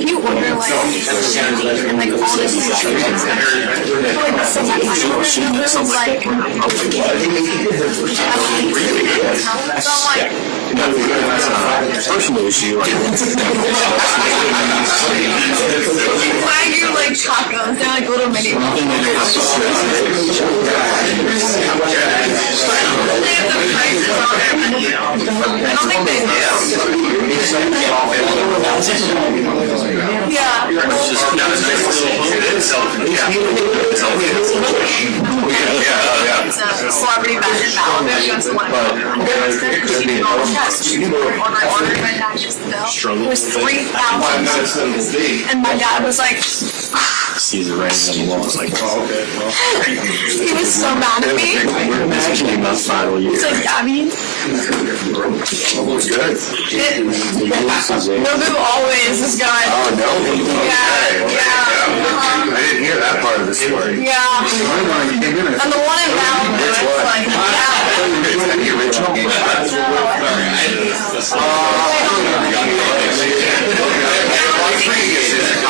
if you order like all this stuff, personal issue. Wagyu like tacos, they're like little mini ones. They have the prices on it. I don't think they do. Yeah. It's a celebrity batch in Malibu. That's the one. Ordered my dad just the bill. It was $3,000. And my dad was like, Sees the rain on the wall. It's like, oh, okay, well. he was so mad at me. It's actually about final year. He's like, Gabby. Looks good. Nobu always is going. Oh, no. Yeah. I didn't hear that part of the story. Yeah. And the one in Malibu, it's like, The original.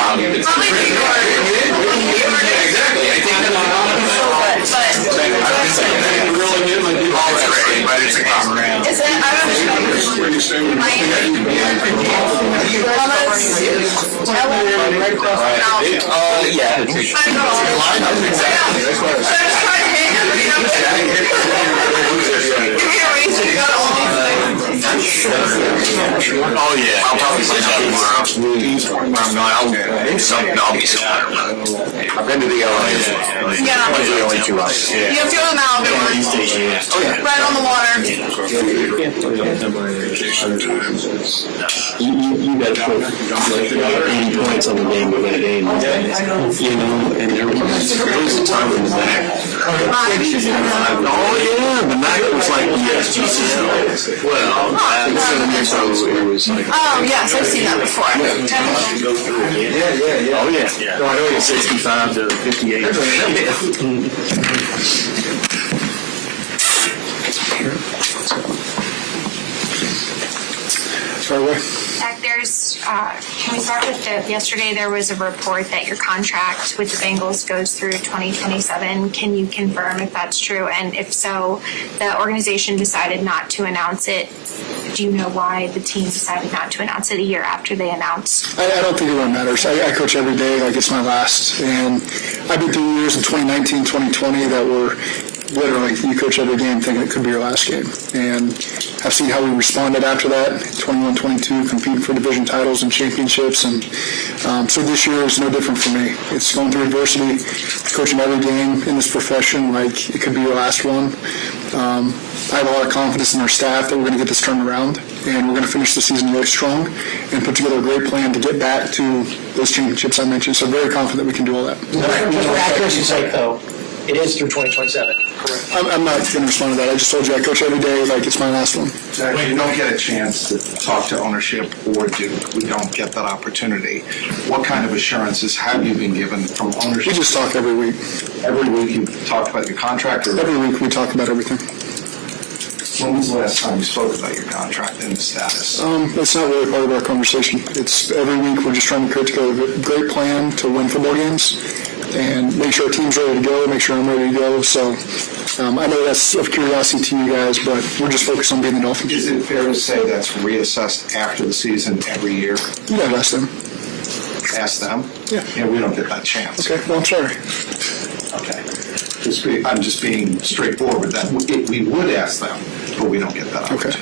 probably New York. Exactly. I think that's really good. All that's great, but it's a come around. Is it? I don't know. Yeah. I know. Exactly. That's what I was So I just tried to hit everything. Give me a reason to go to all these things. Oh yeah. I'll probably say that tomorrow. I'll be somewhere. I've been to the LA. Yeah. The only 2 hours. You have to go to the Malibu one. Oh yeah. Right on the water. You got to put like 80 points on the game to win a game. You know, and there was a time in the back. Oh yeah, the back was like ESGCL. Well, so it was like. Oh yes, I've seen that before. Go through it. Yeah. Oh yeah. No, I know it's 65 to 58. Zach, can we start with yesterday there was a report that your contract with the Bengals goes through 2027. Can you confirm if that's true? And if so, the organization decided not to announce it. Do you know why the team decided not to announce it a year after they announced? I don't think it really matters. I coach every day like it's my last. And I've been through years in 2019, 2020 that were literally, you coach every game thinking it could be your last game. And I've seen how we responded after that, 21-22, competing for division titles and championships. And so this year is no different for me. It's going through adversity, coaching every game in this profession like it could be your last one. I have a lot of confidence in our staff that we're going to get this turned around, and we're going to finish the season really strong and put together a great plan to get back to those championships I mentioned. So very confident we can do all that. Just for accuracy's sake, though, it is through 2027. Correct. I'm not going to respond to that. I just told you I coach every day like it's my last one. Zach, you don't get a chance to talk to ownership or Duke. We don't get that opportunity. What kind of assurances have you been given from We ownership? just talk every week. Every week you talk about your contract, or Every week we talk about everything. when was the last time you spoke about your contract and the status? It's not really part of our conversation. It's every week we're just trying to create together a great plan to win football games and make sure our team's ready to go, make sure I'm ready to go. So I know that's of curiosity to you guys, but we're just focused on being the Dolphins. Is it fair to say that's reassessed after the season every year? You gotta ask them. Ask them? Yeah. Yeah, we don't get that chance. Okay, well, I'm sorry. Okay. I'm just being straightforward with that. We would ask them, but we don't get that Okay. opportunity.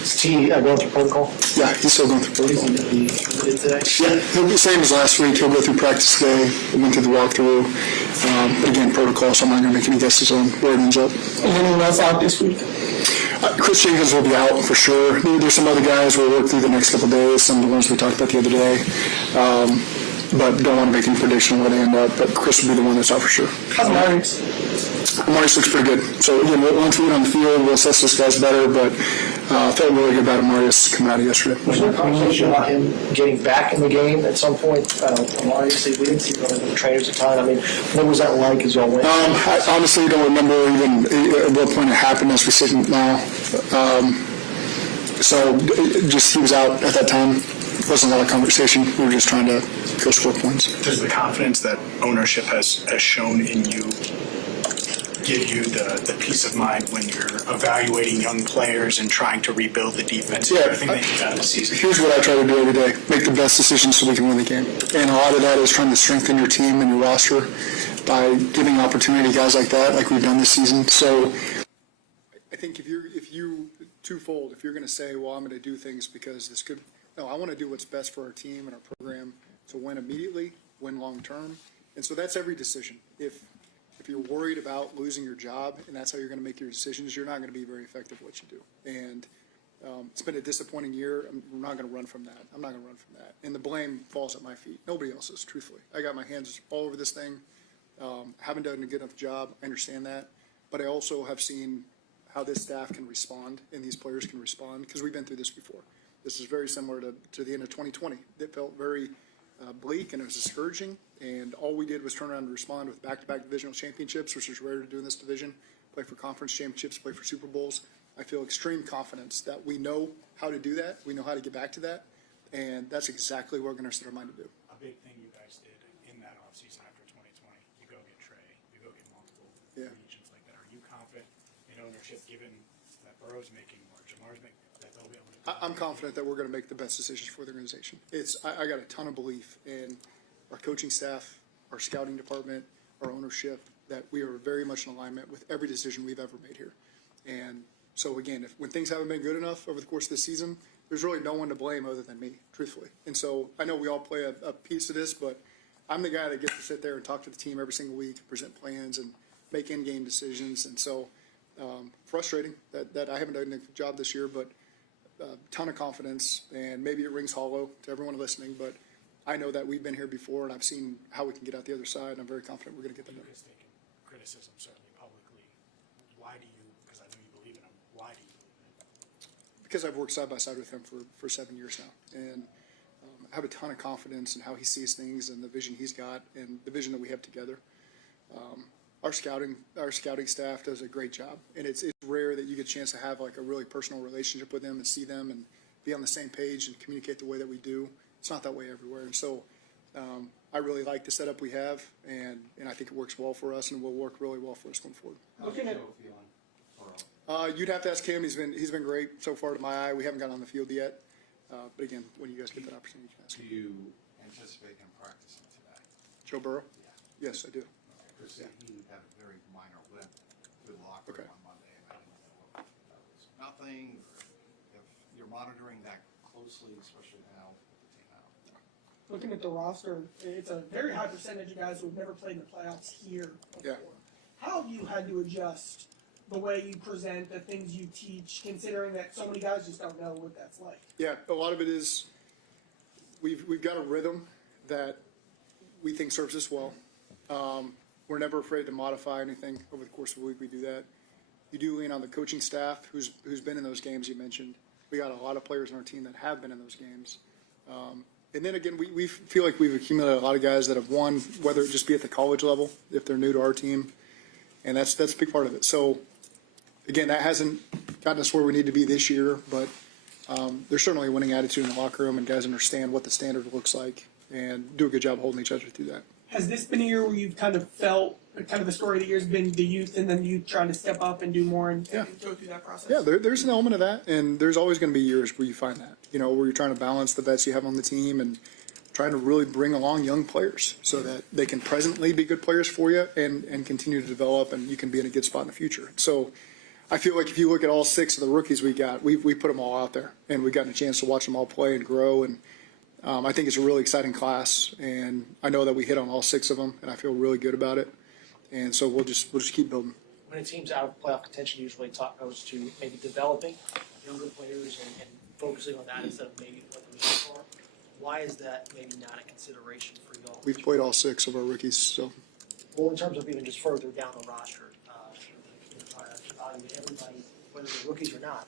Is T going through protocol? Yeah, he's still going through protocol. Is he going to be committed today? Yeah, he'll be same as last week. He'll go through practice today. He went through the walkthrough. But again, protocol, so I'm not going to make any guesses on where it ends up. Anyone else out this week? Chris Jenkins will be out for sure. There's some other guys we'll work through the next couple of days, some of the ones we talked about the other day. But don't want to make any prediction on where they end up. But Chris will be the one that's out for sure. How's Marius? Amarius looks pretty good. So again, once we get on the field, we'll assess those guys better. But felt really good about Amarius coming out of yesterday. Was there a conversation about him getting back in the game at some point? Marius, we didn't see really the trainers a ton. I mean, what was that like as y'all went? I honestly don't remember even at what point it happened as we sit now. So just he was out at that time. wasn't a lot of conversation. We were just trying to go score points. Does the confidence that ownership has shown in you give you the peace of mind when you're evaluating young players and trying to rebuild the defense? Yeah, Everything that you've done this season. Here's what I try to do every day: make the best decisions so we can win the game. And a lot of that is trying to strengthen your team and your roster by giving opportunity to guys like that, like we've done this season. So I think if you twofold, if you're going to say, well, I'm going to do things because this could, no, I want to do what's best for our team and our program to win immediately, win long term. And so that's every decision. If you're worried about losing your job and that's how you're going to make your decisions, you're not going to be very effective at what you do. And it's been a disappointing year. I'm not going to run from that. I'm not going to run from that. And the blame falls at my feet. Nobody else's, truthfully. I got my hands all over this thing. Haven't done a good enough job. I understand that. But I also have seen how this staff can respond and these players can respond, because we've been through this before. This is very similar to the end of 2020. It felt very bleak and it was discouraging, and all we did was turn around and respond with back-to-back divisional championships, which is rare to do in this division, play for conference championships, play for Super Bowls. I feel extreme confidence that we know how to do that, we know how to get back to that, and that's exactly what we're going to set our mind to do. A big thing you guys did in that offseason after 2020, you go get Trey, you go get multiple agents like that. Are you confident in ownership, given that Burrow's making more, Shamar's making, that they'll be able to? I'm confident that we're going to make the best decisions for the organization. I got a ton of belief in our coaching staff, our scouting department, our ownership, that we are very much in alignment with every decision we've ever made here. And so again, when things haven't been good enough over the course of this season, there's really no one to blame other than me, truthfully. And so I know we all play a piece of this, but I'm the guy that gets to sit there and talk to the team every single week, present plans, and make in-game decisions. And so frustrating that I haven't done a good job this year, but a ton of confidence, and maybe it rings hollow to everyone listening, but I know that we've been here before, and I've seen how we can get out the other side, and I'm very confident we're going to get there. Lucas taking criticism, certainly publicly. Why do you, because I know you believe in him, why do you believe in him? Because I've worked side by side with him for 7 years now, and I have a ton of confidence in how he sees things and the vision he's got and the vision that we have together. Our scouting staff does a great job, and it's rare that you get a chance to have like a really personal relationship with them and see them and be on the same page and communicate the way that we do. It's not that way everywhere, and so I really like the setup we have, and I think it works well for us and will work really well for us going forward. Looking at You'd have to ask him. He's been great so far to my eye. We haven't gotten on the field yet, but again, when you guys get that opportunity, you can ask do him. you anticipate him practicing today? Joe Burrow? Yeah. Yes, I do. Because he had a very minor limp to the locker room on Monday, and I didn't know if that was nothing, or if you're monitoring that closely, especially now with the team out. Looking at the roster, it's a very high percentage of guys who have never played in the playoffs here before. Yeah. How have you had to adjust the way you present, the things you teach, considering that so many guys just don't know what that's like? Yeah, a lot of it is we've got a rhythm that we think serves us well. We're never afraid to modify anything over the course of a week. We do that. You do lean on the coaching staff who's been in those games you mentioned. We got a lot of players on our team that have been in those games. And then again, we feel like we've accumulated a lot of guys that have won, whether it just be at the college level, if they're new to our team. And that's a big part of it. So again, that hasn't gotten us where we need to be this year, but there's certainly a winning attitude in the locker room, and guys understand what the standard looks like and do a good job holding each other through that. Has this been a year where you've kind of felt, kind of the story of the year has been the youth and then you trying to step up and do more and go through that process? Yeah, there's an element of that, and there's always going to be years where you find that, where you're trying to balance the vets you have on the team and trying to really bring along young players so that they can presently be good players for you and continue to develop, and you can be in a good spot in the future. So I feel like if you look at all 6 of the rookies we got, we put them all out there, and we've gotten a chance to watch them all play and grow, and I think it's a really exciting class, and I know that we hit on all 6 of them, and I feel really good about it. And so we'll just keep building. When a team's out of playoff contention, usually goes to maybe developing younger players and focusing on that instead of maybe what the results are. Why is that maybe not a consideration for y'all? We've played all 6 of our rookies, so. Well, in terms of even just further down the roster, trying to evaluate everybody, whether they're rookies or not,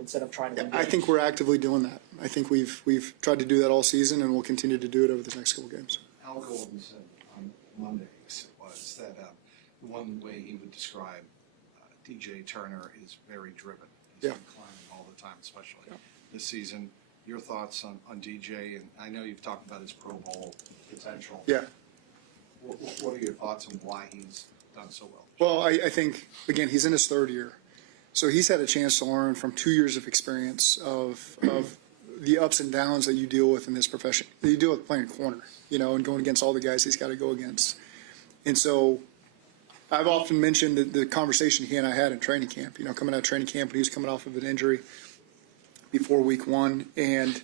instead of trying to. Yeah, I think we're actively doing that. I think we've tried to do that all season, and we'll continue to do it over the next couple games. Al Golden said on Monday was that the one way he would describe DJ Turner is very driven. He's Yeah. been climbing all the time, especially this season. your thoughts on DJ, and I know you've talked about his Pro Bowl potential. Yeah. What are your thoughts on why he's done so well? Well, I think, again, he's in his third year. So he's had a chance to learn from 2 years of experience of the ups and downs that you deal with in this profession. You deal with playing corner, and going against all the guys he's got to go against. And so I've often mentioned the conversation he and I had in training camp, coming out of training camp, and he was coming off of an injury before week 1. And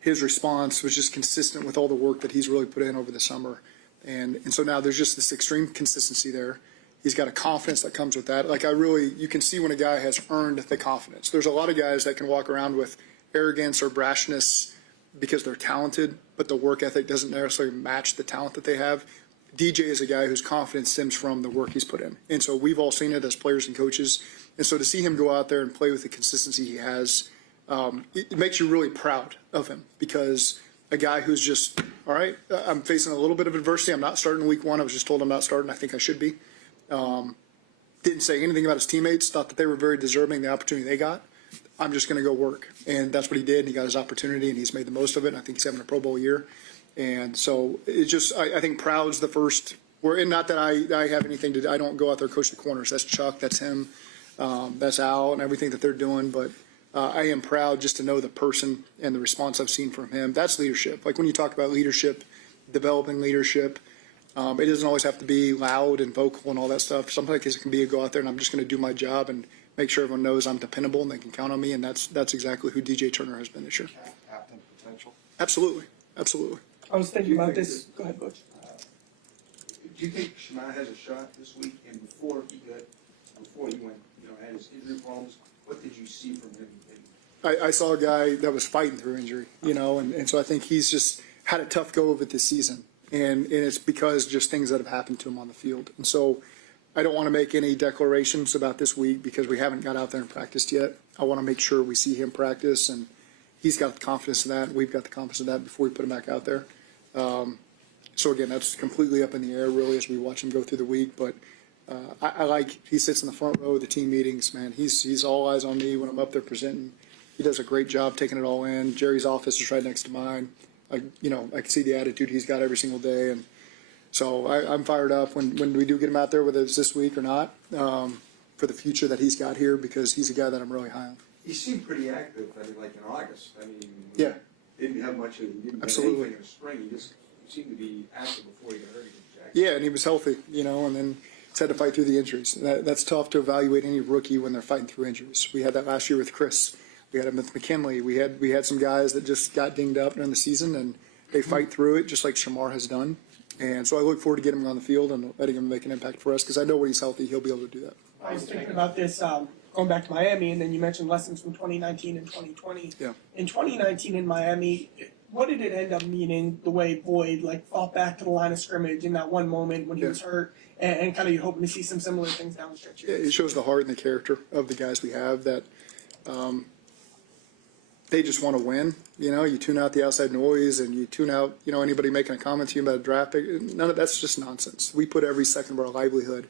his response was just consistent with all the work that he's really put in over the summer. And so now there's just this extreme consistency there. He's got a confidence that comes with that. You can see when a guy has earned the confidence. There's a lot of guys that can walk around with arrogance or brashness because they're talented, but the work ethic doesn't necessarily match the talent that they have. DJ is a guy whose confidence stems from the work he's put in. And so we've all seen it as players and coaches. And so to see him go out there and play with the consistency he has, it makes you really proud of him, because a guy who's just, all right, I'm facing a little bit of adversity. I'm not starting week 1. I was just told I'm not starting. I think I should be. Didn't say anything about his teammates, thought that they were very deserving of the opportunity they got. I'm just going to go work. And that's what he did. And he got his opportunity, and he's made the most of it. And I think he's having a Pro Bowl year. And so it's just, I think proud's the first. Not that I have anything to do. I don't go out there and coach the corners. That's Chuck, that's him, that's Al, and everything that they're doing. But I am proud just to know the person and the response I've seen from him. That's leadership. Like when you talk about leadership, developing leadership, it doesn't always have to be loud and vocal and all that stuff. Sometimes it can be a go out there and I'm just going to do my job and make sure everyone knows I'm dependable and they can count on me. And that's exactly who DJ Turner has been this year. Captain potential? Absolutely. Absolutely. I was thinking about this. Go ahead, Coach. Do you think Shamar has a shot this week? And before he went, had his injury problems, what did you see from him? I saw a guy that was fighting through injury, and so I think he's just had a tough go of it this season. And it's because just things that have happened to him on the field. And so I don't want to make any declarations about this week because we haven't got out there and practiced yet. I want to make sure we see him practice, and he's got the confidence in that. We've got the confidence in that before we put him back out there. So again, that's completely up in the air really as we watch him go through the week. But I like he sits in the front row of the team meetings, man. He's all eyes on me when I'm up there presenting. He does a great job taking it all in. Jerry's office is right next to mine. I can see the attitude he's got every single day. And so I'm fired up when we do get him out there, whether it's this week or not, for the future that he's got here, because he's a guy that I'm really high on. He seemed pretty active, like in August. Yeah. Didn't have much of anything in the spring. He just seemed to be active before he got hurt against Jackson. Yeah, and he was healthy, and then he's had to fight through the injuries. That's tough to evaluate any rookie when they're fighting through injuries. We had that last year with Chris. We had him with McKinley. We had some guys that just got dinged up during the season, and they fight through it just like Shamar has done. And so I look forward to getting him on the field and letting him make an impact for us, because I know when he's healthy, he'll be able to do that. I was thinking about this going back to Miami, and then you mentioned lessons from 2019 and 2020. Yeah. In 2019 in Miami, what did it end up meaning, the way Boyd fought back to the line of scrimmage in that one moment when he was hurt, and kind of you're hoping to see some similar things down the stretch here? It shows the heart and the character of the guys we have, that they just want to win. You tune out the outside noise, and you tune out, anybody making a comment to you about a draft pick. None of that's just nonsense. We put every second of our livelihood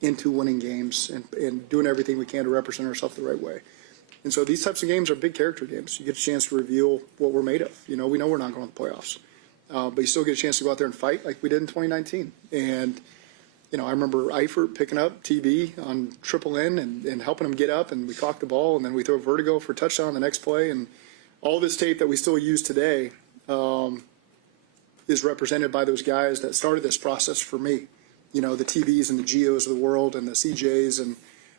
into winning games and doing everything we can to represent ourselves the right way. And so these types of games are big character games. You get a chance to reveal what we're made of. We know we're not going to the playoffs, but you still get a chance to go out there and fight like we did in 2019. And I remember Eifert picking up TB on triple N and helping him get up, and we caught the ball, and then we throw vertigo for a touchdown the next play. And all this tape that we still use today is represented by those guys that started this process for me. The TVs and the Geos of the world and the CJs and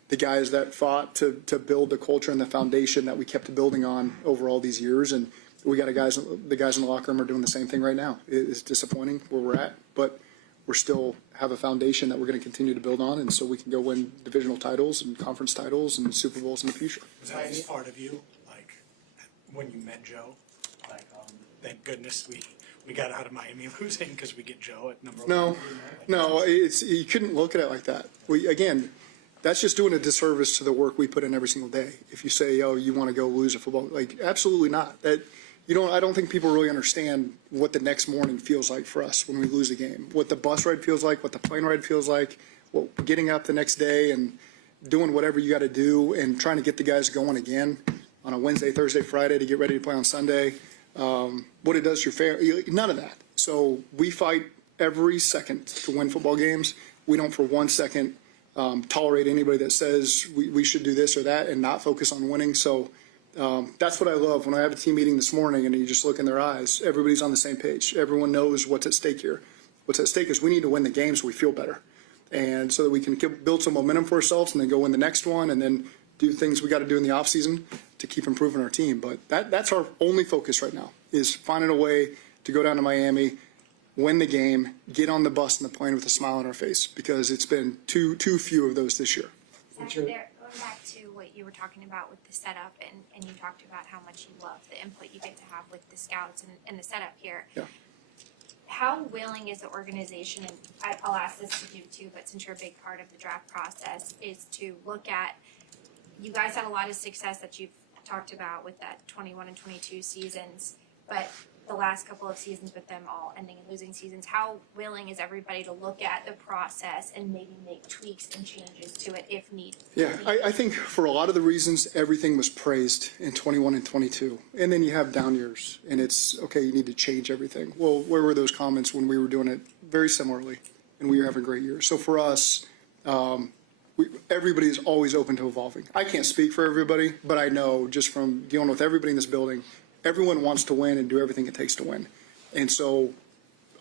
the guys that fought to build the culture and the foundation that we kept building on over all these years. And we got the guys in the locker room are doing the same thing right now. It's disappointing where we're at, but we're still have a foundation that we're going to continue to build on, and so we can go win divisional titles and conference titles and Super Bowls in the future. Was that just part of you, when you met Joe? Thank goodness we got out of Miami losing because we get Joe at number 1. No, you couldn't look at it like that. That's just doing a disservice to the work we put in every single day. If you say, "Oh, you want to go lose a football," absolutely not. I don't think people really understand what the next morning feels like for us when we lose a game. What the bus ride feels like, what the plane ride feels like, what getting up the next day and doing whatever you got to do and trying to get the guys going again on a Wednesday, Thursday, Friday to get ready to play on Sunday. what it does to your family. None of that. So we fight every second to win football games. We don't for 1 second tolerate anybody that says we should do this or that and not focus on winning. So that's what I love when I have a team meeting this morning and you just look in their eyes. Everybody's on the same page. Everyone knows what's at stake here. What's at stake is we need to win the game so we feel better. And so that we can build some momentum for ourselves and then go win the next one and then do things we got to do in the offseason to keep improving our team. But that's our only focus right now is finding a way to go down to Miami, win the game, get on the bus and the plane with a smile on our face because it's been too few of those this year. Zach, going back to what you were talking about with the setup and you talked about how much you love the input you get to have with the scouts and the setup here. Yeah. How willing is the organization, and I'll ask this to you too, but since you're a big part of the draft process, is to look at, you guys had a lot of success that you've talked about with that 21 and 22 seasons, but the last couple of seasons with them all ending in losing seasons, how willing is everybody to look at the process and maybe make tweaks and changes to it if needed? Yeah, I think for a lot of the reasons, everything was praised in 21 and 22. And then you have down years, and it's, okay, you need to change everything. Well, where were those comments when we were doing it very similarly and we were having great years? So for us, everybody is always open to evolving. I can't speak for everybody, but I know just from dealing with everybody in this building, everyone wants to win and do everything it takes to win. And so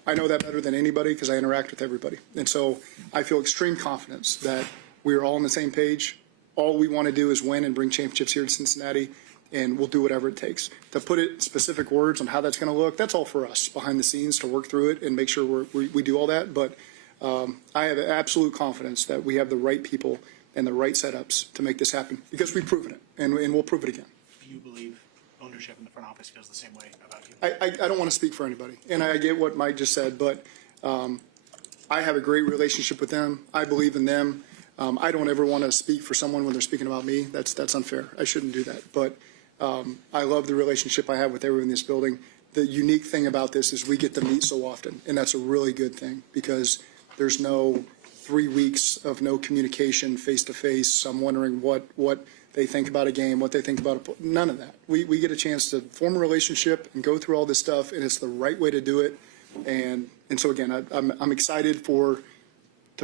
I know that better than anybody because I interact with everybody. And so I feel extreme confidence that we are all on the same page. All we want to do is win and bring championships here to Cincinnati, and we'll do whatever it takes. To put it in specific words on how that's going to look, that's all for us behind the scenes to work through it and make sure we do all that. But I have absolute confidence that we have the right people and the right setups to make this happen because we've proven it, and we'll prove it again. Do you believe ownership in the front office feels the same way about you? I don't want to speak for anybody, and I get what Mike just said, but I have a great relationship with them. I believe in them. I don't ever want to speak for someone when they're speaking about me. That's unfair. I shouldn't do that. But I love the relationship I have with everyone in this building. The unique thing about this is we get to meet so often, and that's a really good thing because there's no 3 weeks of no communication face-to-face. I'm wondering what they think about a game, what they think about none of that. We get a chance to form a relationship and go through all this stuff, and it's the right way to do it. And so again, I'm excited to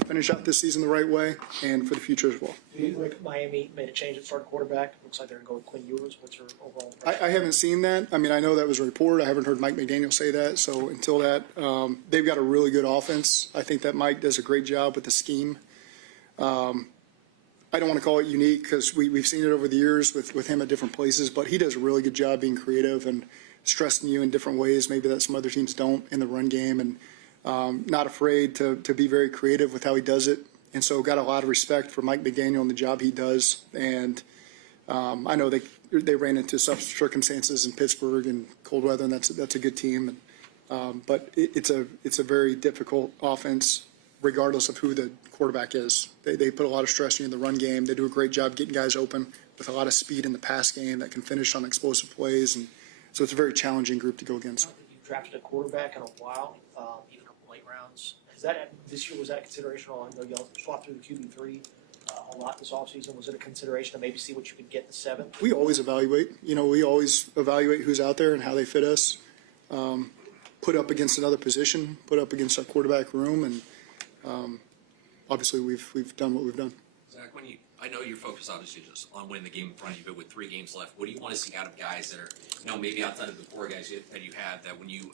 finish out this season the right way and for the future as well. Miami made a change at start quarterback. Looks like they're going to go with Quinn Ewers. What's your overall impression? I haven't seen that. I mean, I know that was a report. I haven't heard Mike McDaniel say that. So until that, they've got a really good offense. I think that Mike does a great job with the scheme. I don't want to call it unique because we've seen it over the years with him at different places, but he does a really good job being creative and stressing you in different ways, maybe that some other teams don't in the run game, and not afraid to be very creative with how he does it. And so got a lot of respect for Mike McDaniel and the job he does. And I know they ran into tough circumstances in Pittsburgh and cold weather, and that's a good team. But it's a very difficult offense, regardless of who the quarterback is. They put a lot of stress in the run game. They do a great job getting guys open with a lot of speed in the pass game that can finish on explosive plays. And so it's a very challenging group to go against. You've drafted a quarterback in a while, even a couple late rounds. This year, was that a consideration? I know y'all swapped through the QB3 a lot this offseason. Was it a consideration to maybe see what you could get in the 7th? We always evaluate. We always evaluate who's out there and how they fit us. Put up against another position, put up against our quarterback room, and obviously we've done what we've done. Zach, I know you're focused obviously just on winning the game in front of you, but with 3 games left, what do you want to see out of guys that are, maybe outside of the core guys that you have, that when you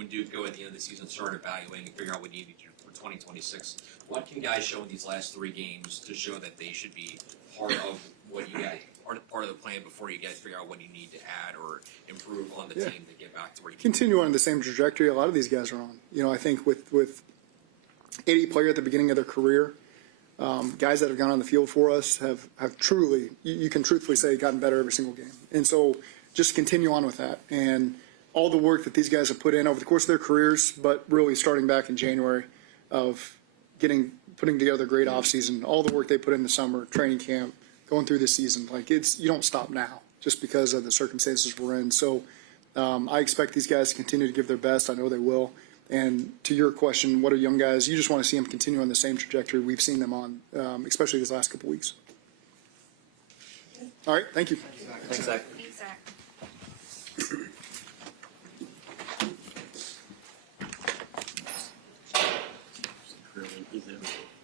and Duke go at the end of the season, start evaluating and figure out what you need to do for 2026, what can guys show in these last 3 games to show that they should be part of what you guys, part of the plan before you guys figure out what you need to add or improve on the team to get back to where you continue on the same trajectory a lot of these guys are on. I think with 80 player at the beginning of their career, guys that have gone on the field for us have truly, you can truthfully say, gotten better every single game. And so just continue on with that. And all the work that these guys have put in over the course of their careers, but really starting back in January of putting together a great offseason, all the work they put in the summer, training camp, going through the season, you don't stop now just because of the circumstances we're in. So I expect these guys to continue to give their best. I know they will. And to your question, what are young guys? You just want to see them continue on the same trajectory we've seen them on, especially these last couple weeks. All right, thank you. Thanks, Zach. Thanks, Zach. He's everything.